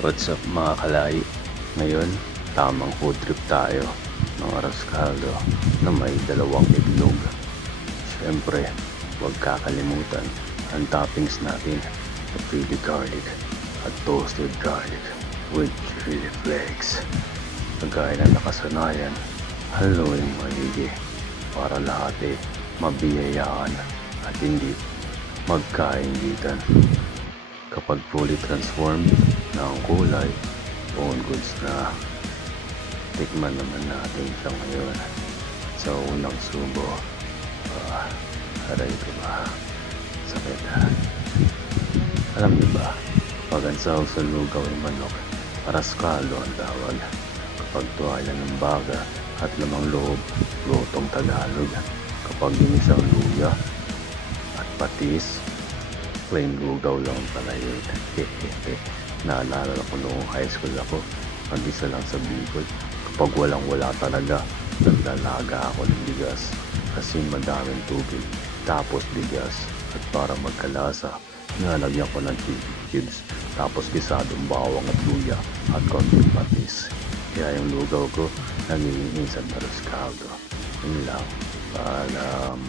What's up mga kalay? Ngayon, tamang food trip tayo ng arroz caldo na may dalawang itlog. Siyempre, huwag kakalimutan ang toppings natin na chili garlic at toasted garlic with chili flakes. Kagaya na nakasanayan, haluin maigi para lahat mabiyayaan at hindi magkaingitan. Kapag fully transformed na ang kulay, all goods na. Tikman naman natin siya ngayon. Sa unang subo, aray ko ba? Sakit ha? Alam niyo ba, pag ang sahog sa lugaw ay manok, arroz caldo ang tawag. Kapag tuwala ng baga at lamang loob, lutong Tagalog. Kapag ginisang luya at patis, plain lugaw lang pala yun. Naalala ko noong high school ako, mag-isa lang sa Bicol. Kapag wala talaga, naglalaga ako ng bigas. Kasi madaming tubig, tapos bigas. At para magkalasa, nalagyan ko ng chili cubes. Tapos gisadong bawang at luya at konting patis. Kaya yung lugaw ko, nagiging instant arroz caldo. Yun lang. Paalam.